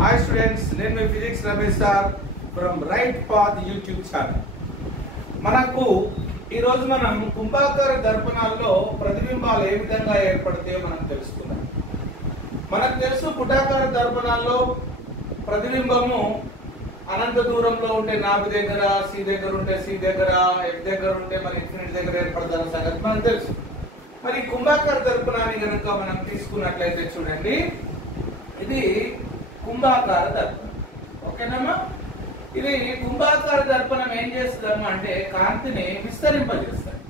Hi students, నేను మీ physics Ramesh sir from Right Path YouTube channel. ఈ రోజు మనం కుంభాకార దర్పణాల్లో ప్రతిబింబాలు ఏ విధంగా ఏర్పడతాయో మనం తెలుసుకుందాం. మనకు తెలుసు పుటాకార దర్పణాల్లో ప్రతిబింబము అనంత దూరంలో ఉంటే నాభి దగ్గర, సి దగ్గర ఉంటే సి దగ్గర, ఎఫ్ దగ్గర ఉంటే మరి ఇన్ఫినిటీ దగ్గర ఏర్పడతారన్న సంగతి మనకు తెలుసు. మరి కుంభాకార దర్పణాన్ని కనుక మనం తీసుకున్నట్లయితే చూడండి, ఇది కుంభాకార దర్పణం. ఓకేనమ్మా? ఇది కుంభాకార దర్పణం ఏం చేస్తుందమ్మా అంటే కాంతిని విస్తరింపజేస్తుంది.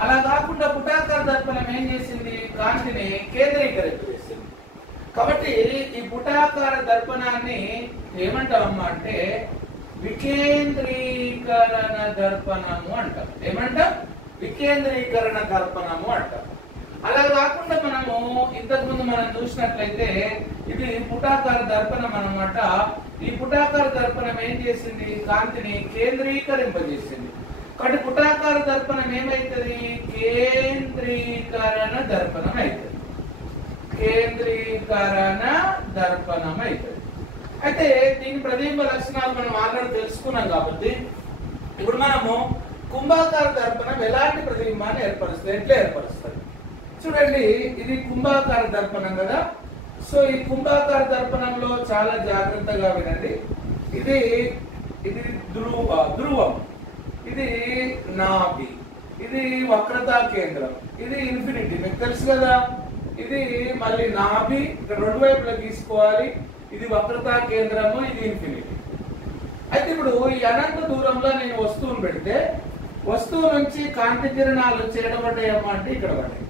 అలా కాకుండా పుటాకార దర్పణం ఏం చేసింది, కాంతిని కేంద్రీకరింపజేసింది. కాబట్టి ఈ పుటాకార దర్పణాన్ని ఏమంటామమ్మా అంటే వికేంద్రీకరణ దర్పణము అంటాం. ఏమంటాం? వికేంద్రీకరణ దర్పణము అంటాం. అలా కాకుండా మనము ఇంతకుముందు మనం చూసినట్లయితే ఇది పుటాకార దర్పణం అన్నమాట. ఈ పుటాకార దర్పణం ఏం చేసింది, కాంతిని కేంద్రీకరింపజేసింది. కాబట్టి పుటాకార దర్పణం ఏమైతుంది, కేంద్రీకరణ దర్పణం అవుతుంది. కేంద్రీకరణ దర్పణం అవుతుంది. అయితే దీని ప్రతిబింబ లక్షణాలు మనం ఆల్రెడీ తెలుసుకున్నాం. కాబట్టి ఇప్పుడు మనము కుంభాకార దర్పణం ఎలాంటి ప్రతిబింబాన్ని ఏర్పరుస్తుంది, ఎట్లా ఏర్పరుస్తుంది చూడండి. ఇది కుంభాకార దర్పణం కదా. సో ఈ కుంభాకార దర్పణంలో చాలా జాగ్రత్తగా వినండి. ఇది ధ్రువం, ఇది నాభి, ఇది వక్రతా కేంద్రం, ఇది ఇన్ఫినిటీ, మీకు తెలుసు కదా. ఇది మళ్ళీ నాభి, ఇక్కడ రెండు వైపులా తీసుకోవాలి. ఇది వక్రతా కేంద్రము, ఇది ఇన్ఫినిటీ. అయితే ఇప్పుడు ఈ అనంత దూరంలో నేను వస్తువును పెడితే వస్తువు నుంచి కాంతి కిరణాలు వచ్చి ఎడబడ్డాయమ్మా అంటే ఇక్కడ పడ్డాయి.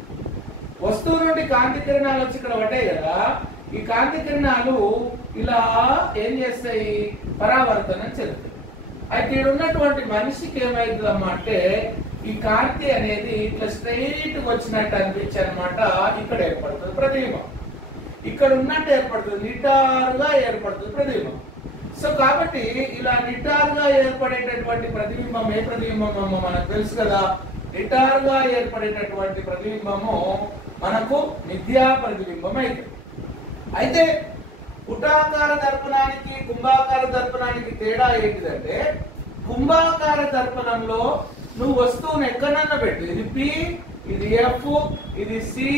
వస్తువు నుండి కాంతి కిరణాలు వచ్చి ఇక్కడ పడ్డాయి కదా. ఈ కాంతి కిరణాలు ఇలా ఏం చేస్తాయి, పరావర్తనం చెందుతాయి. అయితే ఇక్కడ ఉన్నటువంటి మనిషికి ఏమైతుందమ్మా అంటే ఈ కాంతి అనేది ఇట్లా స్ట్రైట్ వచ్చినట్టు అనిపించి అనమాట ఇక్కడ ఏర్పడుతుంది ప్రతిబింబం. ఇక్కడ ఉన్నట్టు ఏర్పడుతుంది, నిటారుగా ఏర్పడుతుంది ప్రతిబింబం. సో కాబట్టి ఇలా నిటారుగా ఏర్పడేటటువంటి ప్రతిబింబం ఏ ప్రతిబింబమో మనకు తెలుసు కదా. నిటారుగా ఏర్పడేటటువంటి ప్రతిబింబము మనకు మిథ్యా ప్రతిబింబం అయితే. అయితే పుటాకార దర్పణానికి కుంభాకార దర్పణానికి తేడా ఏంటిదంటే, కుంభాకార దర్పణంలో నువ్వు వస్తువును ఎక్కడన్నా పెట్టు, ఇది పి, ఇది ఎఫ్, ఇది సి,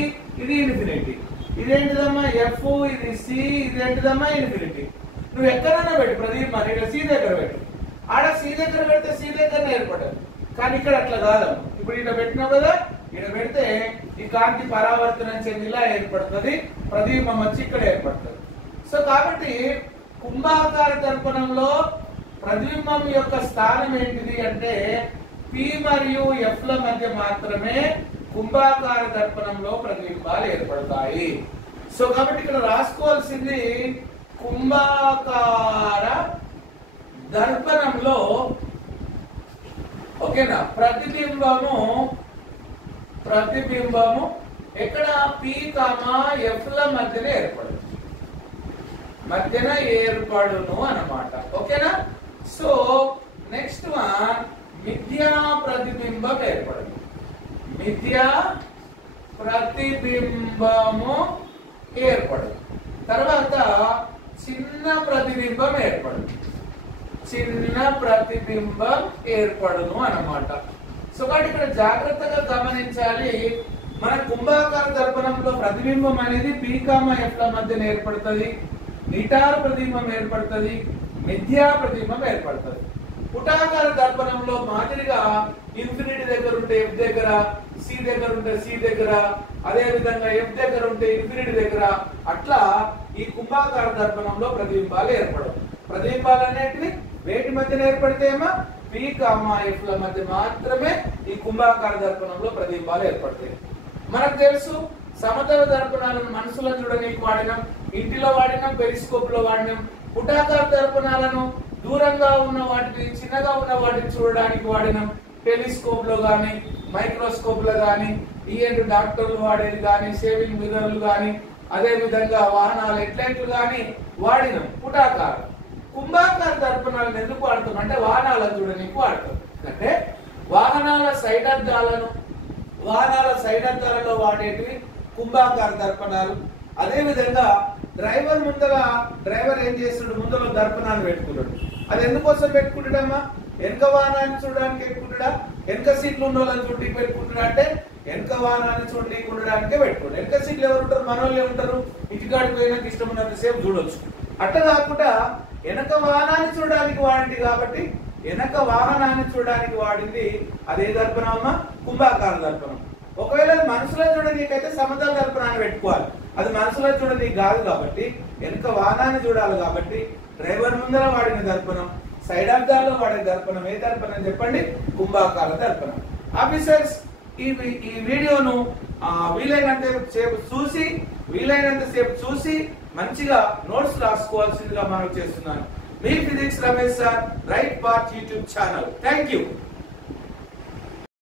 ఇది ఇన్ఫినిటీ. ఇదేంటిదమ్మా ఎఫ్, ఇది సి, ఇదేంటిదమ్మా ఇన్ఫినిటీ. నువ్వు ఎక్కడన్నా పెట్టు ప్రతిబింబం, ఇక్కడ సి దగ్గర పెట్టు. ఆడ సి దగ్గర పెడితే సి దగ్గరనే ఏర్పడదు. కానీ ఇక్కడ అట్లా కాదమ్మా. ఇప్పుడు ఇక్కడ పెట్టినావు కదా, ఇక్కడ పెడితే ఈ కాంతి పరావర్తనం చెంది ఇలా ఏర్పడుతుంది, ప్రతిబింబం వచ్చి ఇక్కడ ఏర్పడుతుంది. సో కాబట్టి కుంభాకార దర్పణంలో ప్రతిబింబం యొక్క స్థానం ఏంటిది అంటే పి మరియు ఎఫ్ ల మధ్య మాత్రమే కుంభాకార దర్పణంలో ప్రతిబింబాలు ఏర్పడతాయి. సో కాబట్టి ఇక్కడ రాసుకోవాల్సింది కుంభాకార దర్పణంలో ఓకేనా ప్రతిబింబము ఎక్కడ పి ఎఫ్ ల మధ్యనే ఏర్పడును అన్నమాట. ఓకేనా? సో నెక్స్ట్ వన్ మిథ్యా ప్రతిబింబం ఏర్పడదు. మిథ్యా ప్రతిబింబము ఏర్పడదు. తర్వాత చిన్న ప్రతిబింబం ఏర్పడదు. చిన్న ప్రతిబింబం ఏర్పడును అన్నమాట. సో కాబట్టి ఇక్కడ జాగ్రత్తగా గమనించాలి. మన కుంభాకార దర్పణంలో ప్రతిబింబం అనేది పి ఎఫ్ ల మధ్య ఏర్పడుతుంది, నిటారు ప్రతిబింబం ఏర్పడుతుంది, మిథ్యా ప్రతిబింబం ఏర్పడుతుంది. పుటాకార దర్పణంలో మాదిరిగా ఇన్ఫినిటీ దగ్గర ఉంటే ఎఫ్ దగ్గర, సి దగ్గర ఉంటే సి దగ్గర, అదే విధంగా ఎఫ్ దగ్గర ఉంటే ఇన్ఫినిటీ దగ్గర, అట్లా ఈ కుంభాకార దర్పణంలో ప్రతిబింబాలు ఏర్పడవు. ప్రతిబింబాలు అనేటివి వేటి మధ్య ఏర్పడితేమో పి ఎఫ్ ల మధ్య మాత్రమే ఈ కుంభాకార దర్పణంలో ప్రతిబింబాలు ఏర్పడతాయి. మనకు తెలుసు సమతల దర్పణాలను మనసులో చూడడానికి వాడినాం, ఇంటిలో వాడినాం, పెరిస్కోప్ లో వాడినాం. పుటాకార దర్పణాలను దూరంగా ఉన్న వాటిని, చిన్నగా ఉన్న వాటిని చూడడానికి వాడినాం, టెలిస్కోప్ లో గాని, మైక్రోస్కోప్ లో గాని, ఈఎన్టీ డాక్టర్లు వాడేది గాని, షేవింగ్ మిర్రర్లు గాని, అదే విధంగా వాహనాల హెడ్లైట్లు గాని వాడినాం పుటాకార. కుంభాకార దర్పణాలను ఎందుకు వాడతాం అంటే వాహనాలను చూడడానికి వాడతాం. అంటే వాహనాల సైడ్ అద్దాలలో వాడేటివి కుంభాకార దర్పణాలు. అదే విధంగా డ్రైవర్ ఏం చేస్తాడు, ముందర దర్పణాన్ని పెట్టుకుంటాడు. అది ఎందుకోసం పెట్టుకుంటాడమ్మా? వెనక వాహనాన్ని చూడడానికి పెట్టుకుంటాడా, వెనక సీట్లు ఉన్న వాళ్ళని చూడడానికి పెట్టుకుంటాడా అంటే వెనక వాహనాన్ని చూడడానికి ఉండడానికే పెట్టుకోండి. వెనక సీట్లు ఎవరు ఉంటారు? మన వాళ్ళే ఉంటారు. ఇంటికాడికి పోయినాక ఇష్టం ఉన్నంత సేపు చూడొచ్చు. అట్లా కాకుండా వెనక వాహనాన్ని చూడడానికి వాడింది కాబట్టి వెనక వాహనాన్ని చూడడానికి వాడింది అదే దర్పణం అమ్మా, కుంభాకార దర్పణం. ఒకవేళ మనసులో చూడనీకైతే సమతల దర్పణాన్ని పెట్టుకోవాలి. అది మనసులో చూడనీకి కాదు కాబట్టి వెనక వాహనాన్ని చూడాలి కాబట్టి డ్రైవర్ ముందర వాడిన దర్పణం, సైడ్ ఆఫ్ దారిలో వాడే దర్పణం ఏ దర్పణం చెప్పండి? కుంభాకార దర్పణం. ఆఫీసర్స్ ఈ వీడియోను వీలైనంత సేపు చూసి మంచిగా నోట్స్ రాసుకోవాల్సిందిగా మనం చేస్తున్నాను. మీ physics Ramesh sir, Right Part YouTube channel. Thank you.